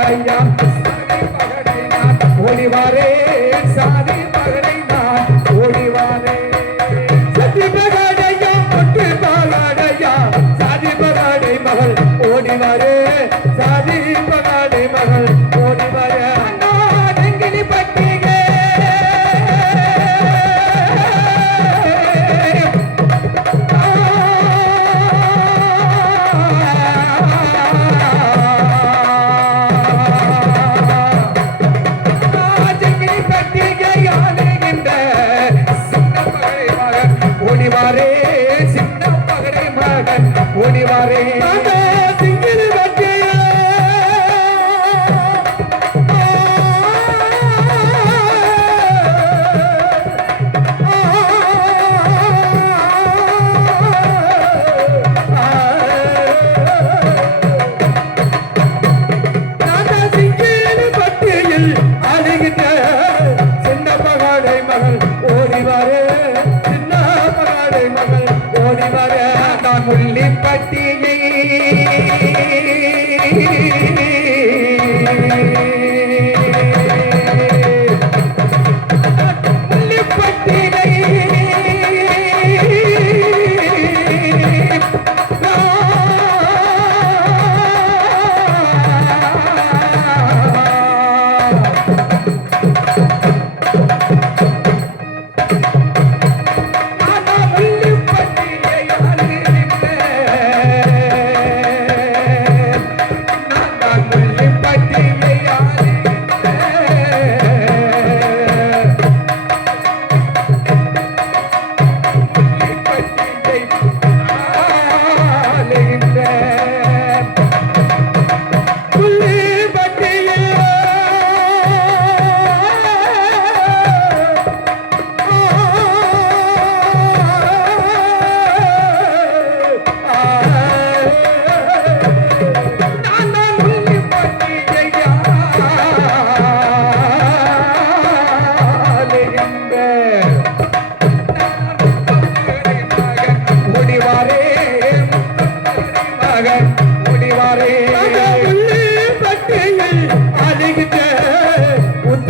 ஐயா மகள் ஓடி வர தான் முள்ளிப்பட்டி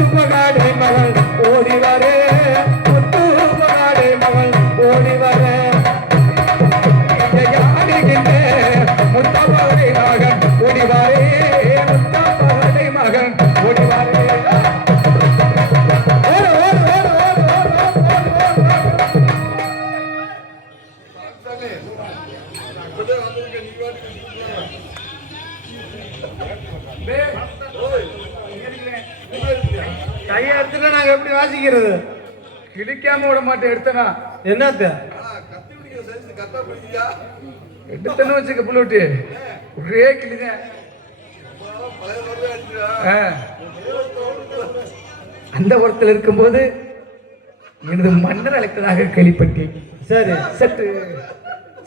துப்பகாடை மகள் மாட்டேன் எடுத்தனா? என்னத்த எடுத்தனு வச்சுக்க புள்ளூட்டி ஒரே அந்த உரத்தில் இருக்கும்போது எனது மன்னர் அழைத்ததாக கேள்விப்பட்டேன். சரி. சற்று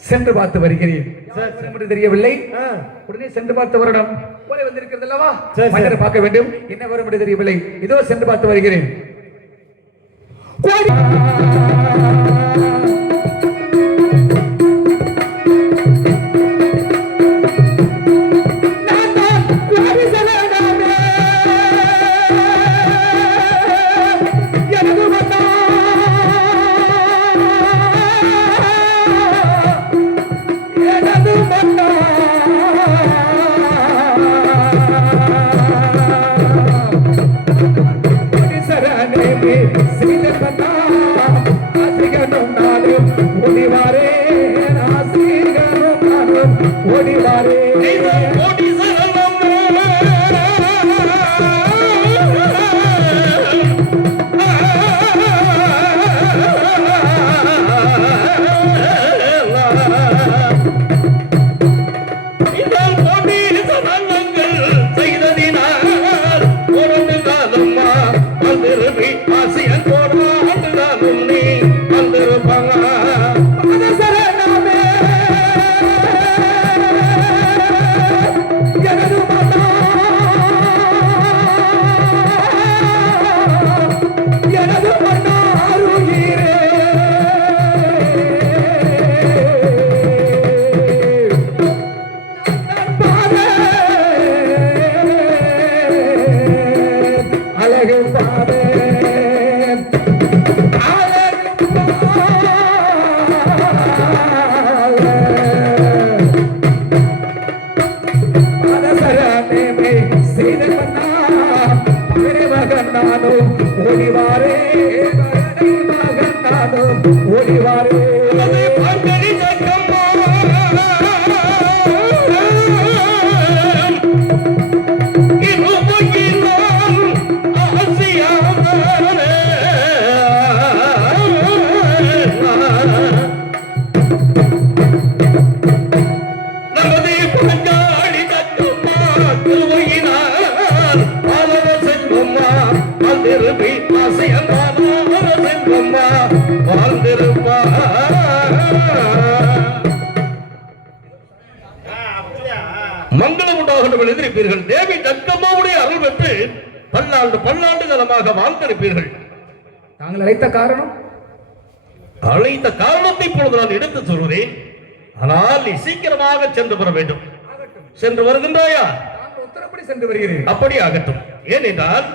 சென்று பார்த்து வருகிறேன். சார். தெரியவில்லை. உடனே சென்று பார்த்து வருடம். போல வந்திருக்கிறது அல்லவா மன்னர் பார்க்க வேண்டும். என்ன வரும் தெரியவில்லை. இதோ சென்று பார்த்து வருகிறேன். కోడి வேண்டும் எழுதியிருப்பீர்கள் தேவி தக்கம்மாவுடைய அருள் பெற்று பல்லாண்டு பல்லாண்டு காலமாக வாழ்ந்திருப்பீர்கள். தாங்கள் அழைத்த காரணம்? அழைத்த காரணத்தை இப்பொழுது நான் எடுத்து சொல்கிறேன். ஆனால் நீ சீக்கிரமாக சென்று பெற வேண்டும். சென்று வருகின்றாயா? உத்தரப்படி சென்று வருகிறேன். அப்படி ஆகட்டும். ஏனென்றால்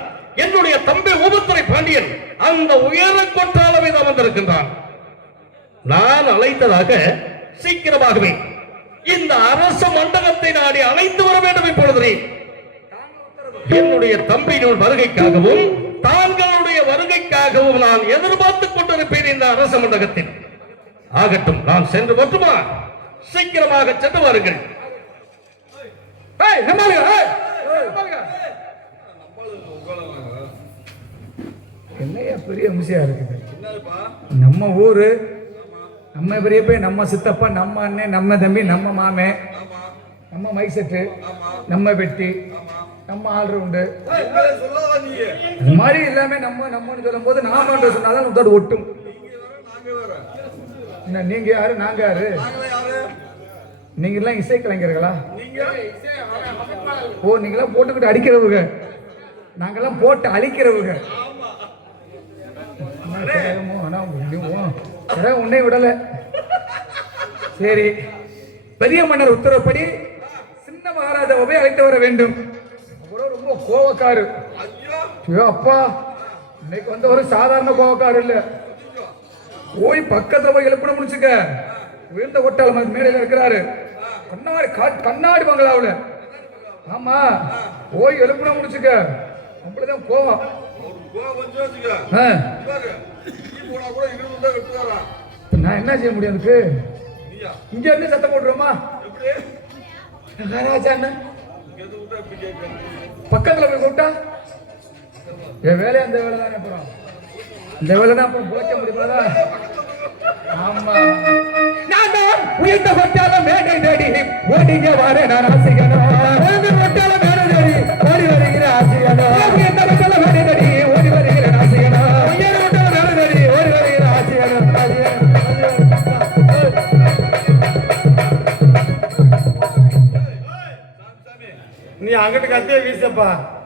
என்னுடைய தம்பி ஊபத்துறை பாண்டியன் அந்த உயர கொற்றாலமே தான் வந்திருக்கின்றான் நான் அழைத்ததாக சீக்கிரமாகவே இந்த அரச மண்டபத்தை நாடி அழைத்து வர வேண்டும் இப்பொழுது என்னுடைய தம்பியினுள் வருகைக்காகவும் தாங்களுடைய வருகைக்காகவும் நான் எதிர்பார்த்துக் கொண்டிருப்பேன் இந்த அரச மண்டபத்தில். ஆகட்டும் நான் சென்று மட்டுமா சீக்கிரமாக சென்று வாருங்கள். என்னையா பெரிய முசியா இருக்குது? நம்ம ஊரு நம்ம பெரியப்பா நம்ம சித்தப்பா நம்ம அண்ணன் நம்ம தம்பி நம்ம மாமே நம்ம மைசெட்டு நம்ம வெட்டி நம்ம ஆல்ரவுண்டு இது மாதிரி எல்லாமே நம்ம நம்மன்னு சொல்லும் போது நாமன்ற சொன்னாதான் உதடு ஒட்டும். என்ன நீங்க யாரு நாங்க யாரு? நீங்க எல்லாம் இசை கலைஞர்களா? ஓ நீங்களாம் போட்டுக்கிட்டு அடிக்கிறவங்க. நாங்கெல்லாம் போட்டு அழிக்கிறவங்க. கிரகம் உன்னை விடல. சரி. பெரிய மன்னர் உத்தரவுப்படி சின்ன மகாராஜாவை அழைத்து வர வேண்டும். அவரும் ரொம்ப கோவக்காரு. ஐயோ அப்பா. இன்னைக்கு வந்து ஒரு சாதாரண கோவக்காரு இல்ல. போய் பக்கத்துல போய் எழுப்பிட முடிச்சுக்க. வீழ்ந்த ஒட்டாள மேடையில இருக்கிறாரு. கண்ணாடி கண்ணாடி பங்களாவுல. ஆமா. போய் எழுப்பிட முடிச்சுக்க. அப்படிதான் கோவம். ஆ. இப்ப நான் என்ன செய்ய முடியும் அதுக்கு? இங்க இருந்து சத்தம் போட்டுருவோமா? அண்ணன் பக்கத்துல போய் கூப்பிட்டா? என் வேலையை அந்த வேலை தானே அப்புறம்? இந்த வேலைனா அப்புறம் பிழைக்க முடியுமாடா ஆமா. நான் தான் உயர்ந்த கொட்டால மேடை தேடி ஓடிங்க வார நான் ஆசைகனோ கொட்டால மேடை தேடி ஓடி வருகிற ஆசைகனோ நீ அங்கிட்டு கத்திய வீசப்பா அப்படி பயப்படுறீங்க